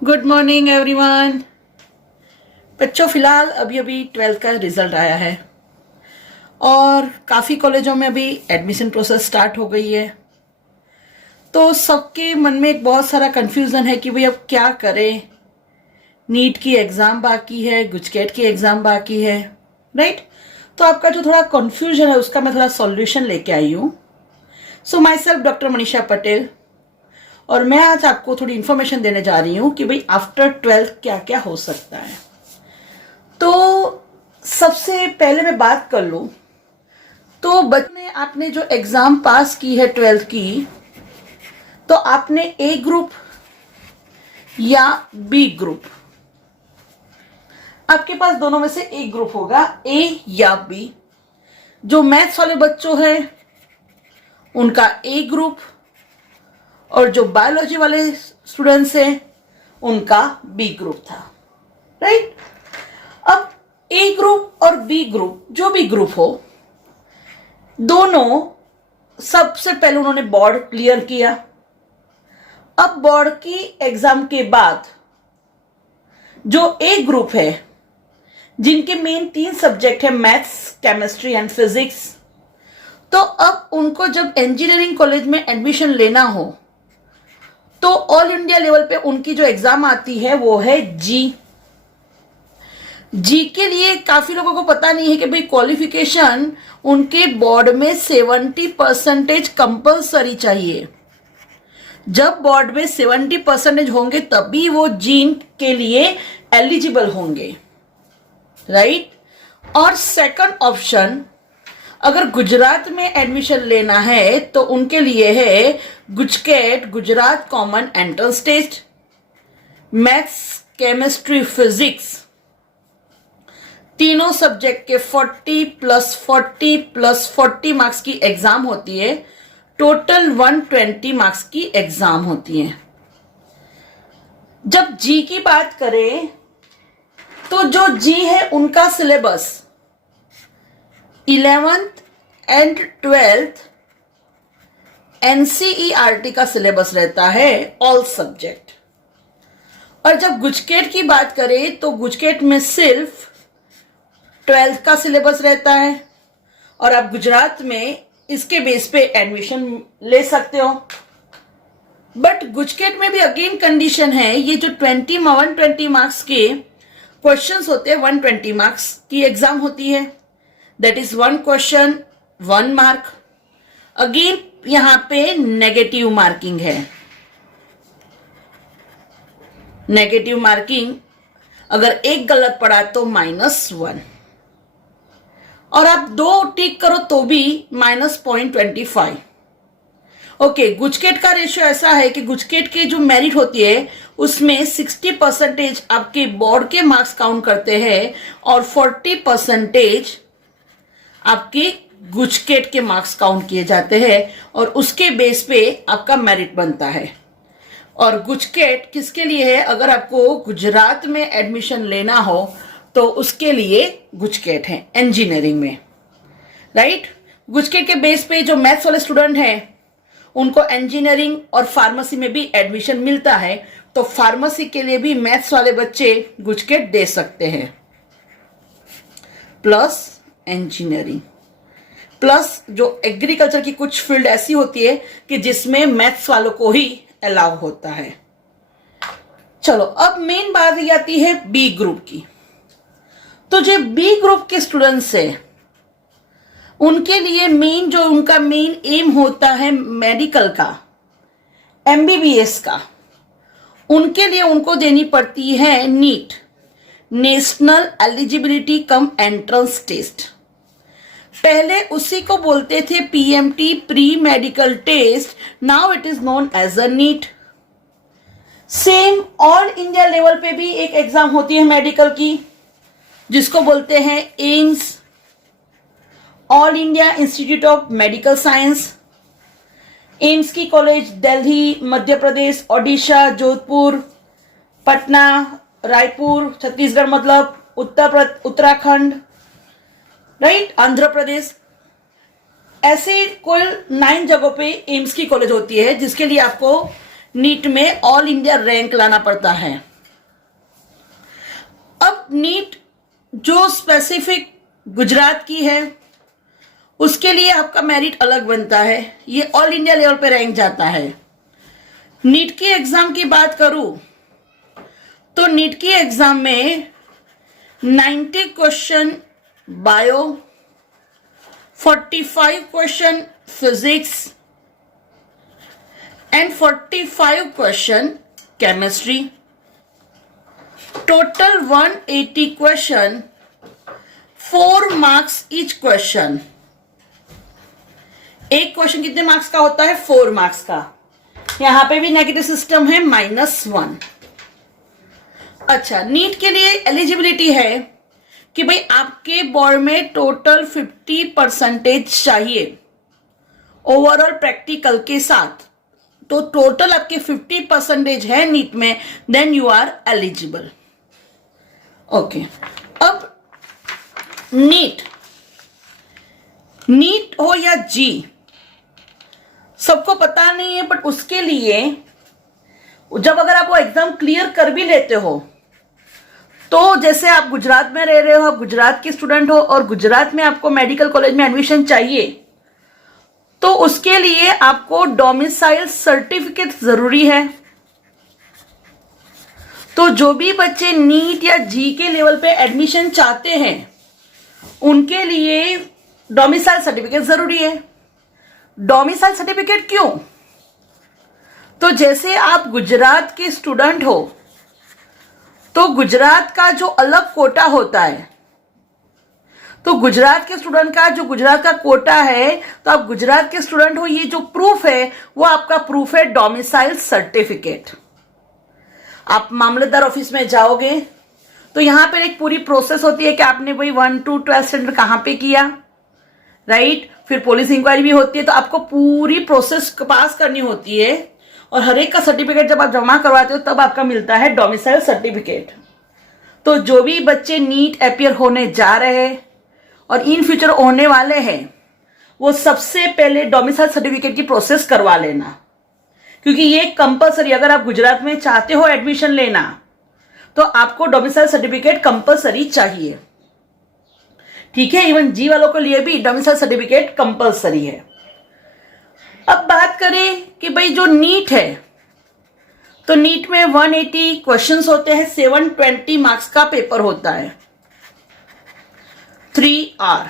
Good morning everyone. बच्चों, फिलहाल अभी अभी 12th का रिजल्ट आया है और काफ़ी कॉलेजों में अभी एडमिशन प्रोसेस स्टार्ट हो गई है। तो सबके मन में एक बहुत सारा कन्फ्यूज़न है कि भाई अब क्या करें। नीट की एग्ज़ाम बाकी है, गुजकेट की एग्ज़ाम बाकी है, राइट। तो आपका जो थोड़ा कन्फ्यूजन है उसका मैं थोड़ा सॉल्यूशन लेके आई हूँ। So myself doctor Manisha Patel, और मैं आज आपको थोड़ी इन्फॉर्मेशन देने जा रही हूँ कि भाई आफ्टर 12th क्या क्या हो सकता है। तो सबसे पहले मैं बात कर लूँ तो बच्चे आपने जो एग्ज़ाम पास की है 12th की, तो आपने ए ग्रुप या बी ग्रुप, आपके पास दोनों में से एक ग्रुप होगा, ए या बी। जो मैथ्स वाले बच्चों हैं उनका ए ग्रुप, और जो बायोलॉजी वाले स्टूडेंट्स हैं उनका बी ग्रुप था, राइट। अब ए ग्रुप और बी ग्रुप, जो भी ग्रुप हो, दोनों सबसे पहले उन्होंने बोर्ड क्लियर किया। अब बोर्ड की एग्जाम के बाद जो ए ग्रुप है, जिनके मेन 3 सब्जेक्ट है, मैथ्स, केमिस्ट्री एंड फिजिक्स, तो अब उनको जब इंजीनियरिंग कॉलेज में एडमिशन लेना हो तो ऑल इंडिया लेवल पे उनकी जो एग्जाम आती है वो है जी। जी के लिए काफी लोगों को पता नहीं है कि भाई क्वालिफिकेशन उनके बोर्ड में 70% कंपलसरी चाहिए। जब बोर्ड में 70% होंगे तभी वो जी के लिए एलिजिबल होंगे, राइट। और सेकंड ऑप्शन, अगर गुजरात में एडमिशन लेना है तो उनके लिए है GUJCET, Gujarat common entrance test. Maths, chemistry, physics, तीनों सब्जेक्ट के 40 + 40 + 40 मार्क्स की एग्जाम होती है। टोटल 120 मार्क्स की एग्जाम होती है। जब जी की बात करें तो जो जी है उनका syllabus 11th and 12th NCERT का सिलेबस रहता है, ऑल सब्जेक्ट। और जब गुजकेट की बात करें तो गुजकेट में सिर्फ 12th का सिलेबस रहता है और आप गुजरात में इसके बेस पे एडमिशन ले सकते हो। बट गुजकेट में भी अगेन कंडीशन है, ये जो 120 मार्क्स के क्वेश्चंस होते हैं, 120 मार्क्स की एग्जाम होती है, that is 1 question 1 mark. Again यहां पे नेगेटिव मार्किंग है। नेगेटिव मार्किंग अगर एक गलत पड़ा तो -1, और आप 2 टिक करो तो भी -0.25। ओके, गुजकेट का रेशियो ऐसा है कि गुजकेट के जो मेरिट होती है उसमें 60% आपके बोर्ड के मार्क्स काउंट करते हैं और 40% आपके गुजकेट के मार्क्स काउंट किए जाते हैं, और उसके बेस पे आपका मेरिट बनता है। और गुजकेट किसके लिए है? अगर आपको गुजरात में एडमिशन लेना हो तो उसके लिए गुजकेट है इंजीनियरिंग में, राइट। गुजकेट के बेस पे जो मैथ्स वाले स्टूडेंट हैं उनको इंजीनियरिंग और फार्मेसी में भी एडमिशन मिलता है, तो फार्मेसी के लिए भी मैथ्स वाले बच्चे गुजकेट दे सकते हैं, प्लस इंजीनियरिंग, प्लस जो एग्रीकल्चर की कुछ फील्ड ऐसी होती है कि जिसमें मैथ्स वालों को ही अलाउ होता है। चलो, अब मेन बात ये आती है बी ग्रुप की। तो जो बी ग्रुप के स्टूडेंट्स हैं उनके लिए उनका मेन एम होता है मेडिकल का, एमबीबीएस का, उनके लिए उनको देनी पड़ती है NEET, national eligibility cum entrance test. पहले उसी को बोलते थे PMT, pre medical test, now it is known as a NEET. Same all India level पे भी एक एग्जाम होती है मेडिकल की, जिसको बोलते हैं AIIMS, all India institute of medical science. AIIMS की कॉलेज दिल्ली, मध्य प्रदेश, ओडिशा, जोधपुर, पटना, रायपुर, छत्तीसगढ़, मतलब उत्तराखंड, राइट, आंध्र प्रदेश, ऐसे कुल 9 जगहों पे एम्स की कॉलेज होती है, जिसके लिए आपको नीट में ऑल इंडिया रैंक लाना पड़ता है। अब नीट जो स्पेसिफिक गुजरात की है उसके लिए आपका मेरिट अलग बनता है, ये ऑल इंडिया लेवल पे रैंक जाता है। नीट की एग्जाम की बात करूं तो नीट की एग्जाम में 90 question bio, 45 question physics and 45 question chemistry, total 180 question, 4 marks each question. एक क्वेश्चन कितने मार्क्स का होता है? 4 मार्क्स का। यहां पे भी नेगेटिव सिस्टम है, -1। अच्छा, नीट के लिए एलिजिबिलिटी है कि भाई आपके बोर्ड में टोटल 50% चाहिए ओवरऑल प्रैक्टिकल के साथ। तो टोटल आपके 50% है नीट में, then you are eligible. Okay, अब नीट हो या जी, सबको पता नहीं है, बट उसके लिए जब अगर आप वो एग्जाम क्लियर कर भी लेते हो तो जैसे आप गुजरात में रह रहे हो, आप गुजरात के स्टूडेंट हो और गुजरात में आपको मेडिकल कॉलेज में एडमिशन चाहिए, तो उसके लिए आपको डोमिसाइल सर्टिफिकेट जरूरी है। तो जो भी बच्चे नीट या जी के लेवल पे एडमिशन चाहते हैं उनके लिए डोमिसाइल सर्टिफिकेट जरूरी है। डोमिसाइल सर्टिफिकेट क्यों? तो जैसे आप गुजरात के स्टूडेंट हो तो गुजरात का जो अलग कोटा होता है, तो गुजरात के स्टूडेंट का जो गुजरात का कोटा है, तो आप गुजरात के स्टूडेंट हो, ये जो प्रूफ है वो आपका प्रूफ है डोमिसाइल सर्टिफिकेट। आप मामलतदार ऑफिस में जाओगे तो यहां पर एक पूरी प्रोसेस होती है कि आपने भाई 1 to 12 स्टैंडर्ड कहां पे किया, राइट। फिर पुलिस इंक्वायरी भी होती है, तो आपको पूरी प्रोसेस पास करनी होती है और हर एक का सर्टिफिकेट जब आप जमा करवाते हो तब आपका मिलता है डोमिसाइल सर्टिफिकेट। तो जो भी बच्चे नीट अपियर होने जा रहे हैं और इन फ्यूचर होने वाले हैं, वो सबसे पहले डोमिसाइल सर्टिफिकेट की प्रोसेस करवा लेना, क्योंकि ये कंपलसरी, अगर आप गुजरात में चाहते हो एडमिशन लेना तो आपको डोमिसाइल सर्टिफिकेट कंपलसरी चाहिए। ठीक है, इवन जी वालों के लिए भी डोमिसाइल सर्टिफिकेट कंपलसरी है। अब बात करें कि भाई जो नीट है, तो नीट में 180 क्वेश्चंस होते हैं, 720 मार्क्स का पेपर होता है, 3R।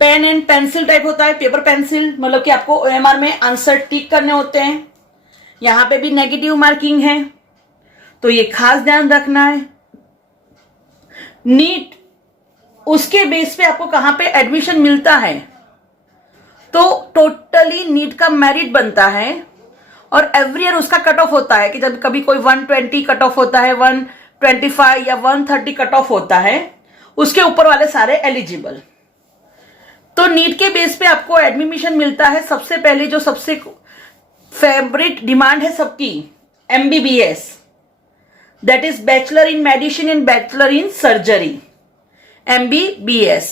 Pen and pencil type होता है, पेपर पेंसिल, मतलब कि आपको OMR में आंसर टिक करने होते हैं। यहां पे भी नेगेटिव मार्किंग है, तो ये खास ध्यान रखना है। नीट उसके बेस पे आपको कहां पे एडमिशन मिलता है, तो टोटली नीट का मेरिट बनता है और एवरी ईयर उसका कट ऑफ होता है कि जब कभी कोई 120 कट ऑफ होता है, 125 या 130 कट ऑफ होता है, उसके ऊपर वाले सारे एलिजिबल। तो नीट के बेस पे आपको एडमिशन मिलता है। सबसे पहले जो सबसे फेवरेट डिमांड है सबकी, MBBS, that is bachelor in medicine and bachelor in surgery, MBBS।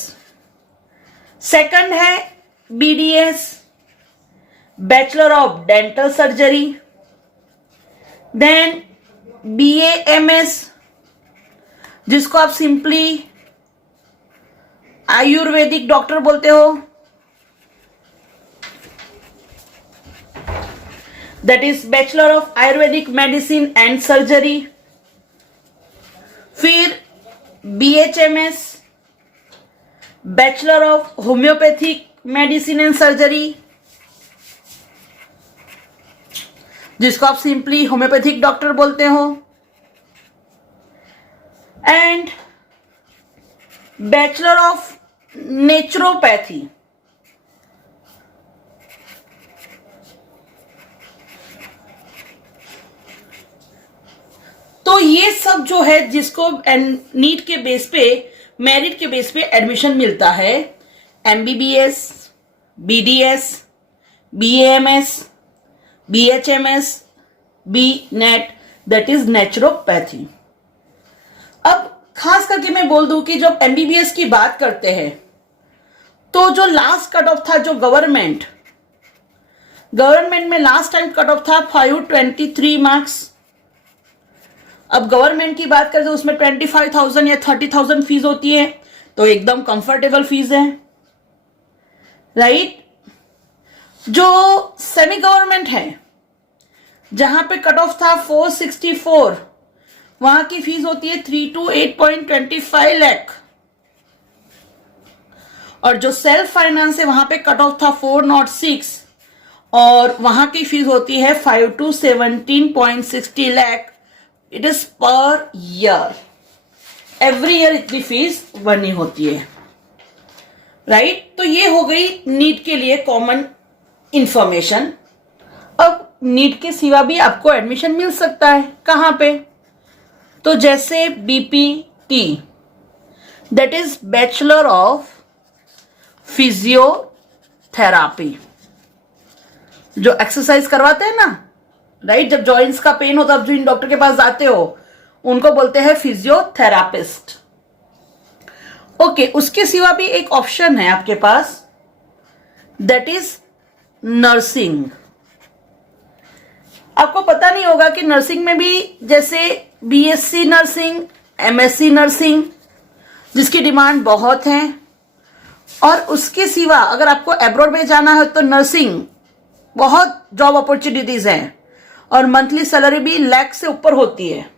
Second है BDS, bachelor of dental surgery, then BAMS, जिसको आप सिंपली आयुर्वेदिक डॉक्टर बोलते हो, that is bachelor of ayurvedic medicine and surgery. फिर BHMS, bachelor of homeopathic medicine and surgery, जिसको आप simply homeopathic doctor बोलते हो, एंड बैचलर ऑफ नेचुरोपैथी। तो ये सब जो है जिसको नीट के बेस पे, मेरिट के बेस पे एडमिशन मिलता है, MBBS, BDS, BAMS, BHMS, BNET, that is naturopathy. अब खास करके मैं बोल दूं कि जब MBBS की बात करते हैं तो जो लास्ट कट ऑफ था, जो गवर्नमेंट गवर्नमेंट में लास्ट टाइम कट ऑफ था 523 मार्क्स। अब गवर्नमेंट की बात करें तो उसमें 25,000 या 30,000 फीस होती है, तो एकदम कंफर्टेबल फीस है, राइट। जो सेमी गवर्नमेंट है जहां पे कट ऑफ था 464, वहां की फीस होती है 3 to 8.25 लाख। और जो सेल्फ फाइनेंस है वहां पे कट ऑफ था 406 और वहां की फीस होती है 5 to 17.60 lakh. It is per year, every year इतनी फीस भरनी होती है, राइट। तो ये हो गई नीट के लिए कॉमन इंफॉर्मेशन। अब नीट के सिवा भी आपको एडमिशन मिल सकता है, कहां पे? तो जैसे BPT, that is bachelor of physiotherapy, जो एक्सरसाइज करवाते हैं ना, राइट। जब जॉइंट्स का पेन होता है, अब जो इन डॉक्टर के पास जाते हो उनको बोलते हैं फिजियोथेरापिस्ट। ओके, उसके सिवा भी एक ऑप्शन है आपके पास, दैट इज नर्सिंग। आपको पता नहीं होगा कि नर्सिंग में भी जैसे बीएससी नर्सिंग, एमएससी नर्सिंग, जिसकी डिमांड बहुत है, और उसके सिवा अगर आपको अब्रॉड में जाना है तो नर्सिंग बहुत जॉब अपॉर्चुनिटीज हैं और मंथली सैलरी भी लाख से ऊपर होती है।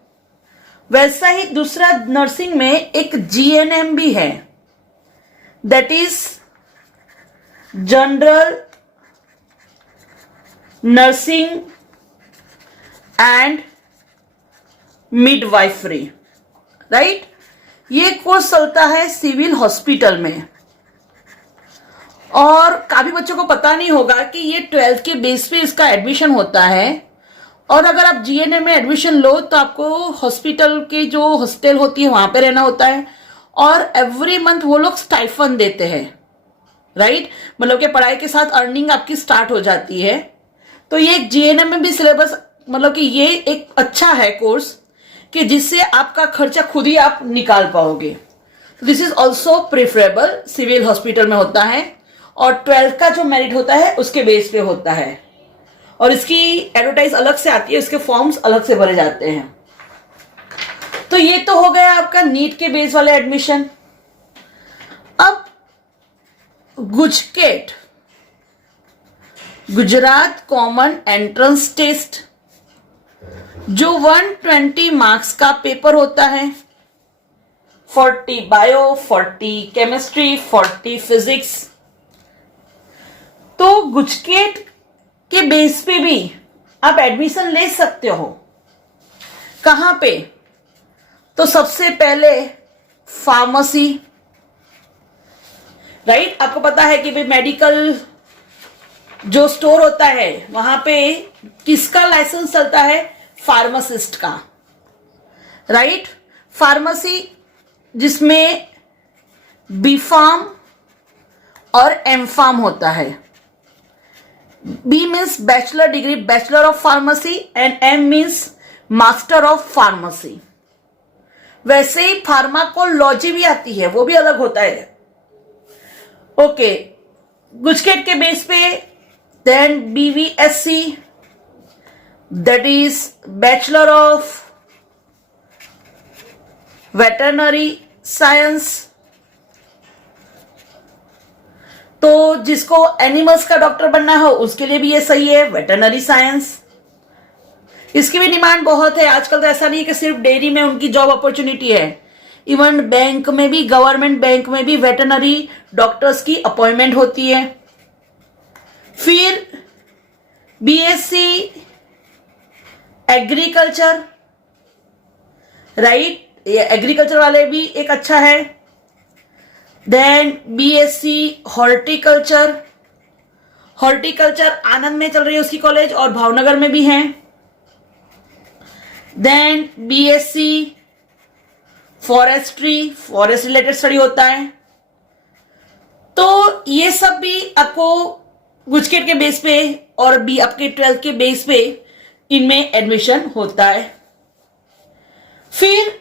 वैसा ही दूसरा नर्सिंग में एक जीएनएम भी है, that is general nursing and midwifery, right. ये कोर्स चलता है सिविल हॉस्पिटल में, और काफी बच्चों को पता नहीं होगा कि ये 12th के बेस पे इसका एडमिशन होता है। और अगर आप जीएनएम में एडमिशन लो तो आपको हॉस्पिटल की जो हॉस्टल होती है वहां पे रहना होता है, और एवरी मंथ वो लोग स्टाइफन देते हैं, राइट। मतलब कि पढ़ाई के साथ अर्निंग आपकी स्टार्ट हो जाती है। तो ये जीएनएम में भी सिलेबस, मतलब कि ये एक अच्छा है कोर्स कि जिससे आपका खर्चा खुद ही आप निकाल पाओगे। This is also preferable, civil hospital में होता है, और 12th का जो मेरिट होता है उसके बेस पे होता है, और इसकी एडवर्टाइज अलग से आती है, इसके फॉर्म्स अलग से भरे जाते हैं। तो ये तो हो गया आपका नीट के बेस वाले एडमिशन। अब GUJCET, Gujarat common entrance test, जो 120 मार्क्स का पेपर होता है, 40 बायो, 40 केमिस्ट्री, 40 फिजिक्स। तो गुजकेट के बेस पे भी आप एडमिशन ले सकते हो। कहां पे? तो सबसे पहले फार्मेसी, राइट। आपको पता है कि भाई मेडिकल जो स्टोर होता है वहां पे किसका लाइसेंस चलता है? फार्मासिस्ट का, राइट। फार्मेसी जिसमें बी फार्म और एम फार्म होता है। B means bachelor degree, bachelor of pharmacy, and M means master of pharmacy. वैसे ही फार्माकोलॉजी भी आती है, वो भी अलग होता है। ओके, गुजकेट के बेस पे then BVSc, that is bachelor of veterinary science. तो जिसको एनिमल्स का डॉक्टर बनना हो उसके लिए भी ये सही है, वेटरनरी साइंस। इसकी भी डिमांड बहुत है आजकल। तो ऐसा नहीं है कि सिर्फ डेयरी में उनकी जॉब अपॉर्चुनिटी है, इवन बैंक में भी, गवर्नमेंट बैंक में भी वेटरनरी डॉक्टर्स की अपॉइंटमेंट होती है। फिर बीएससी एग्रीकल्चर, राइट, ये एग्रीकल्चर वाले भी एक अच्छा है। देन बीएससी हॉर्टिकल्चर, हॉर्टिकल्चर आनंद में चल रही है उसकी कॉलेज, और भावनगर में भी है। Then BSc forestry, forest related study होता है। तो ये सब भी आपको गुजकेट के बेस पे और भी आपके 12th के बेस पे इनमें एडमिशन होता है। फिर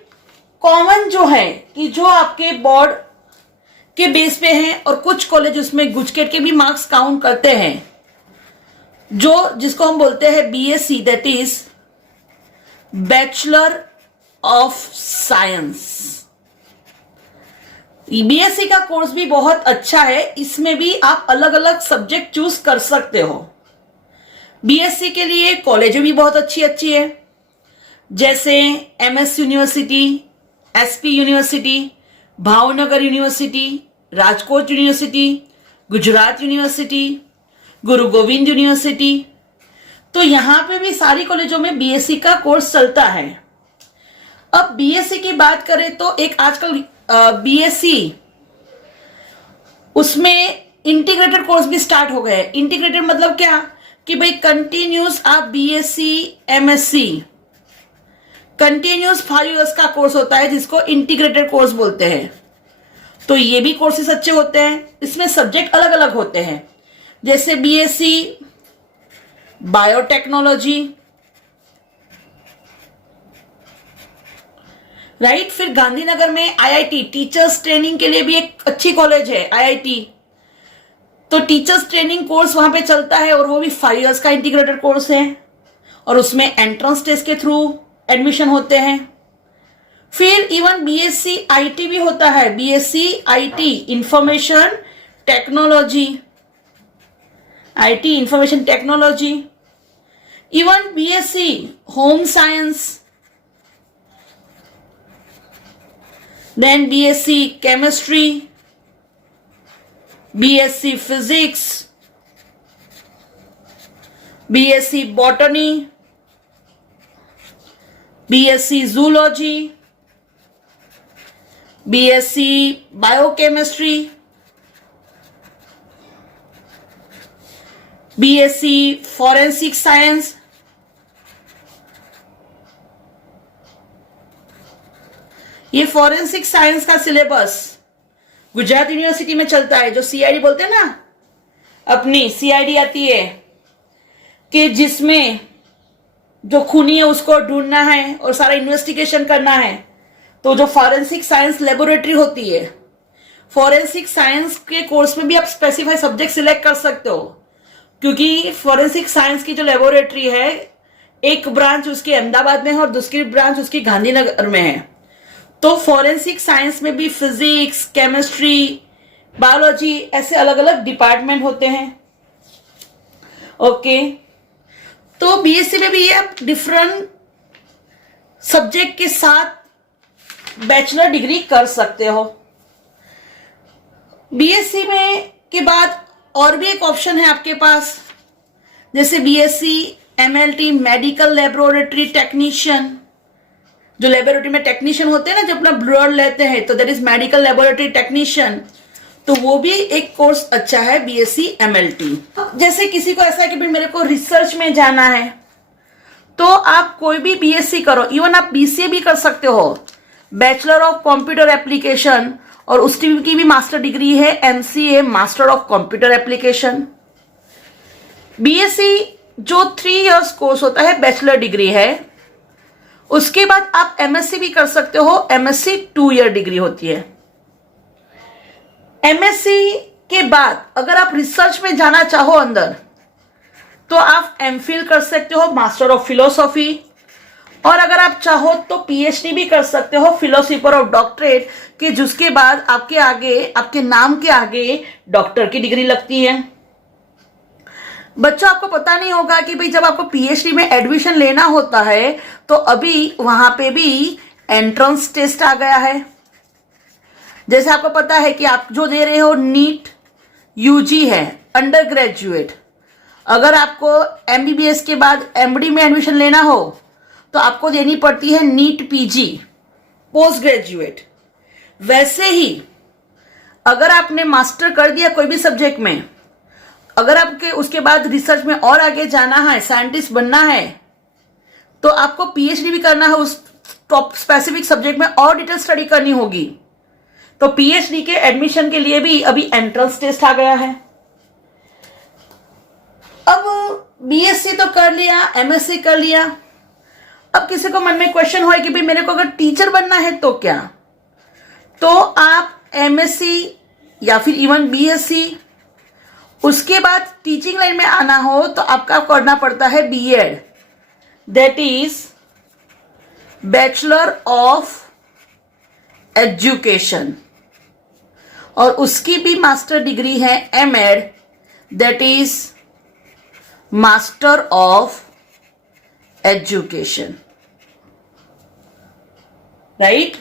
कॉमन जो है कि जो आपके बोर्ड के बेस पे हैं, और कुछ कॉलेज उसमें गुजकेट के भी मार्क्स काउंट करते हैं। जो जिसको हम बोलते हैं BSc, that is bachelor of science. BSc का कोर्स भी बहुत अच्छा है, इसमें भी आप अलग अलग सब्जेक्ट चूज कर सकते हो। बीएससी के लिए कॉलेज भी बहुत अच्छी अच्छी है, जैसे MS university, SP university, Bhavnagar university, Rajkot university, Gujarat university, गुरु गोविंद यूनिवर्सिटी। तो यहां पे भी सारी कॉलेजों में बीएससी का कोर्स चलता है। अब बीएससी की बात करें तो एक आजकल बीएससी उसमें इंटीग्रेटेड कोर्स भी स्टार्ट हो गए। इंटीग्रेटेड मतलब क्या कि भाई कंटिन्यूस आप बीएससी एमएससी कंटिन्यूस 5 इयर्स का कोर्स होता है, जिसको इंटीग्रेटेड कोर्स बोलते हैं। तो ये भी कोर्सेस अच्छे होते हैं, इसमें सब्जेक्ट अलग अलग होते हैं, जैसे बीएससी बायोटेक्नोलॉजी, राइट। फिर गांधीनगर में आईआईटी, टीचर्स ट्रेनिंग के लिए भी एक अच्छी कॉलेज है आईआईटी। तो टीचर्स ट्रेनिंग कोर्स वहां पे चलता है और वो भी 5 इयर्स का इंटीग्रेटेड कोर्स है और उसमें एंट्रेंस टेस्ट के थ्रू एडमिशन होते हैं। फिर इवन बीएससी आईटी भी होता है, BSc IT information technology, IT information technology, even BSc home science, then BSc chemistry, BSc physics, BSc botany, BSc zoology, BSc biochemistry, BSc forensic science, ये forensic science का syllabus Gujarat university में चलता है। जो CID बोलते हैं ना, अपनी सीआईडी आती है कि जिसमें जो खूनी है उसको ढूंढना है और सारा इन्वेस्टिगेशन करना है। तो जो फॉरेंसिक साइंस लेबोरेटरी होती है, फॉरेंसिक साइंस के कोर्स में भी आप स्पेसिफाई सब्जेक्ट सिलेक्ट कर सकते हो, क्योंकि फॉरेंसिक साइंस की जो लेबोरेटरी है, एक ब्रांच उसकी अहमदाबाद में है और दूसरी ब्रांच उसकी गांधीनगर में है। तो फॉरेंसिक साइंस में भी फिजिक्स, केमिस्ट्री, बायोलॉजी ऐसे अलग अलग डिपार्टमेंट होते हैं। ओके, तो बीएससी में भी ये आप डिफरेंट सब्जेक्ट के साथ बैचलर डिग्री कर सकते हो। बीएससी में के बाद और भी एक ऑप्शन है आपके पास, जैसे BSc MLT medical laboratory technician. जो लेबोरेटरी में टेक्नीशियन होते हैं ना, जब अपना ब्लड लेते हैं, तो that is medical laboratory technician. तो वो भी एक कोर्स अच्छा है बीएससी एमएलटी। जैसे किसी को ऐसा है कि भाई मेरे को रिसर्च में जाना है, तो आप कोई भी बीएससी करो, इवन आप बीसीए भी कर सकते हो, बैचलर ऑफ कंप्यूटर एप्लीकेशन, और उसकी की भी मास्टर डिग्री है MCA master of computer application. BSc जो 3 इयर्स कोर्स होता है, बैचलर डिग्री है। उसके बाद आप एमएससी भी कर सकते हो, एमएससी 2 ईयर डिग्री होती है। एमएससी के बाद अगर आप रिसर्च में जाना चाहो अंदर, तो आप एमफिल कर सकते हो, मास्टर ऑफ फिलोसॉफी, और अगर आप चाहो तो पीएचडी भी कर सकते हो, फिलोसोफर ऑफ डॉक्टरेट, कि जिसके बाद आपके आगे, आपके नाम के आगे डॉक्टर की डिग्री लगती है। बच्चों, आपको पता नहीं होगा कि भाई जब आपको पीएचडी में एडमिशन लेना होता है, तो अभी वहां पे भी एंट्रेंस टेस्ट आ गया है। जैसे आपको पता है कि आप जो दे रहे हो नीट यूजी है, अंडर ग्रेजुएट। अगर आपको एमबीबीएस के बाद एमडी में एडमिशन लेना हो, तो आपको देनी पड़ती है नीट पीजी, पोस्ट ग्रेजुएट। वैसे ही अगर आपने मास्टर कर दिया कोई भी सब्जेक्ट में, अगर आपके उसके बाद रिसर्च में और आगे जाना है, साइंटिस्ट बनना है, तो आपको पीएचडी भी करना है उस टॉप स्पेसिफिक सब्जेक्ट में, और डिटेल स्टडी करनी होगी। तो पीएचडी के एडमिशन के लिए भी अभी एंट्रेंस टेस्ट आ गया है। अब बीएससी तो कर लिया, एमएससी कर लिया। अब किसी को मन में क्वेश्चन हो कि भाई मेरे को अगर टीचर बनना है तो क्या? तो आप एमएससी या फिर इवन बीएससी, उसके बाद टीचिंग लाइन में आना हो तो आपका करना पड़ता है BEd, that is bachelor of education, और उसकी भी मास्टर डिग्री है MEd, that is master of education, right.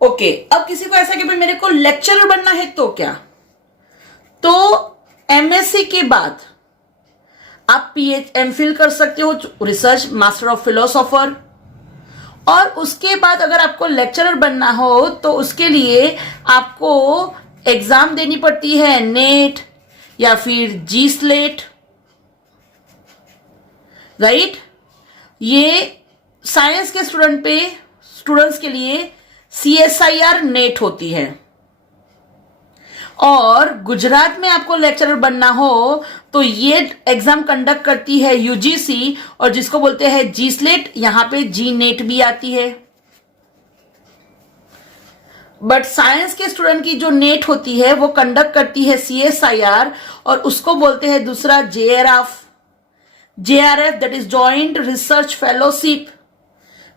Okay, अब किसी को ऐसा कि भाई मेरे को लेक्चरर बनना है तो क्या, तो एमएससी के बाद आप एमफिल कर सकते हो, रिसर्च मास्टर ऑफ फिलोसोफर, और उसके बाद अगर आपको लेक्चरर बनना हो तो उसके लिए आपको एग्जाम देनी पड़ती है, नेट या फिर जी स्लेट, राइट। ये साइंस के स्टूडेंट्स के लिए CSIR नेट होती है, और गुजरात में आपको लेक्चरर बनना हो तो ये एग्जाम कंडक्ट करती है यूजीसी, और जिसको बोलते हैं जी स्लेट, यहां पे जी नेट भी आती है। बट साइंस के स्टूडेंट की जो नेट होती है वो कंडक्ट करती है CSIR, और उसको बोलते हैं दूसरा JRF, that is joint research fellowship.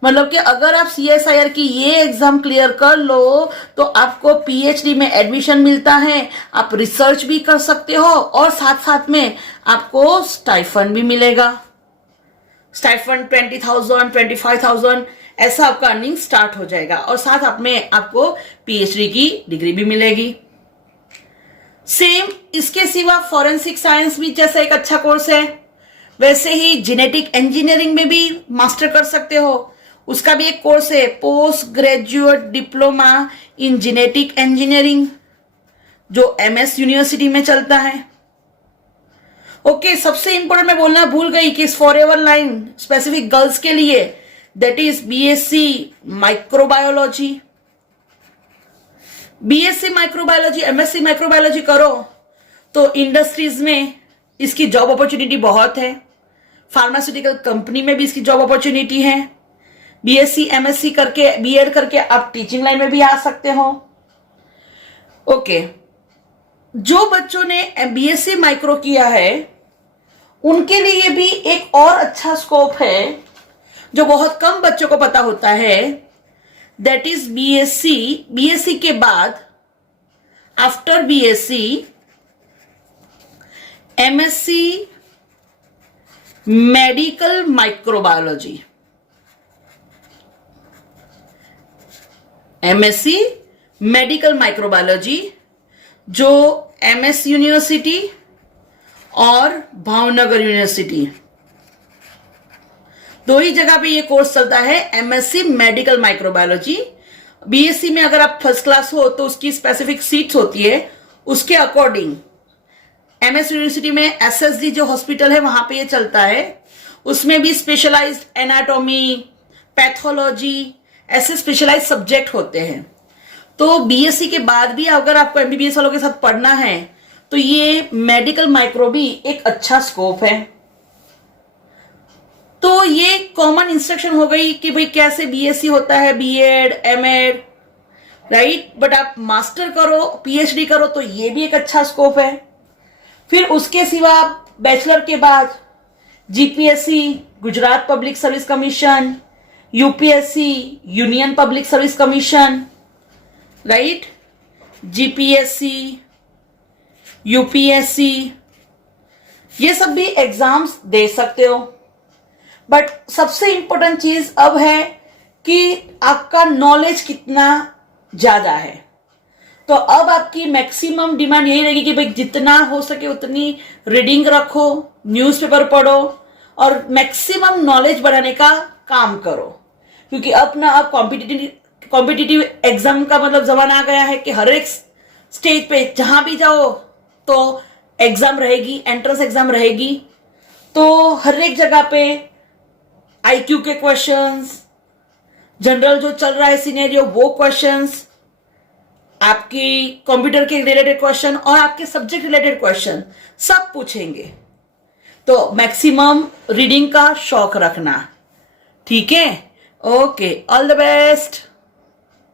मतलब कि अगर आप CSIR की ये एग्जाम क्लियर कर लो तो आपको PhD में एडमिशन मिलता है, आप रिसर्च भी कर सकते हो, और साथ साथ में आपको स्टाइफंड भी मिलेगा। स्टाइफंड 20,000 25,000 ऐसा आपका अर्निंग स्टार्ट हो जाएगा, और साथ में आपको PhD की डिग्री भी मिलेगी। सेम इसके सिवा फॉरेंसिक साइंस भी जैसा एक अच्छा कोर्स है, वैसे ही जेनेटिक इंजीनियरिंग में भी मास्टर कर सकते हो, उसका भी एक कोर्स है, post graduate diploma in genetic engineering, जो MS यूनिवर्सिटी में चलता है। ओके, सबसे इंपॉर्टेंट मैं बोलना भूल गई कि इस फॉरएवर लाइन स्पेसिफिक गर्ल्स के लिए, that is BSc microbiology. BSc microbiology, MSc microbiology करो तो इंडस्ट्रीज में इसकी जॉब अपॉर्चुनिटी बहुत है, फार्मास्यूटिकल कंपनी में भी इसकी जॉब अपॉर्चुनिटी है। BSc MSc करके BEd करके आप टीचिंग लाइन में भी आ सकते हो। ओके, जो बच्चों ने BSc माइक्रो किया है उनके लिए भी एक और अच्छा स्कोप है जो बहुत कम बच्चों को पता होता है, दैट इज BSc के बाद after BSc MSc medical microbiology. MSc medical microbiology जो MS यूनिवर्सिटी और भावनगर यूनिवर्सिटी दो ही जगह पे ये कोर्स चलता है, MSc मेडिकल माइक्रोबायोलॉजी। BSc में अगर आप फर्स्ट क्लास हो तो उसकी स्पेसिफिक सीट्स होती है, उसके अकॉर्डिंग MS यूनिवर्सिटी में SSD जो हॉस्पिटल है वहां पे ये चलता है, उसमें भी स्पेशलाइज्ड एनाटॉमी, पैथोलॉजी ऐसे स्पेशलाइज्ड सब्जेक्ट होते हैं। तो BSc के बाद भी अगर आपको MBBS वालों के साथ पढ़ना है तो ये मेडिकल माइक्रो भी एक अच्छा स्कोप है। तो ये कॉमन इंस्ट्रक्शन हो गई कि भाई कैसे BSc होता है, BEd MAd, राइट। बट आप मास्टर करो, PhD करो तो ये भी एक अच्छा स्कोप है। फिर उसके सिवा बैचलर के बाद GPSC Gujarat public service commission, UPSC union public service commission, right, GPSC UPSC ये सब भी एग्जाम्स दे सकते हो। बट सबसे इंपॉर्टेंट चीज अब है कि आपका नॉलेज कितना ज्यादा है। तो अब आपकी मैक्सिमम डिमांड यही रहेगी कि भाई जितना हो सके उतनी रीडिंग रखो, न्यूज़पेपर पढ़ो और मैक्सिमम नॉलेज बढ़ाने का काम करो, क्योंकि अब ना अब कॉम्पिटिटिव एग्जाम का मतलब जमाना आ गया है कि हर एक स्टेज पे जहां भी जाओ तो एग्जाम रहेगी, एंट्रेंस एग्जाम रहेगी। तो हर एक जगह पे IQ के क्वेश्चंस, जनरल जो चल रहा है सिनेरियो वो क्वेश्चंस, आपकी कंप्यूटर के रिलेटेड क्वेश्चन और आपके सब्जेक्ट रिलेटेड क्वेश्चन सब पूछेंगे। तो मैक्सिमम रीडिंग का शौक रखना, ठीक है। Okay, all the best.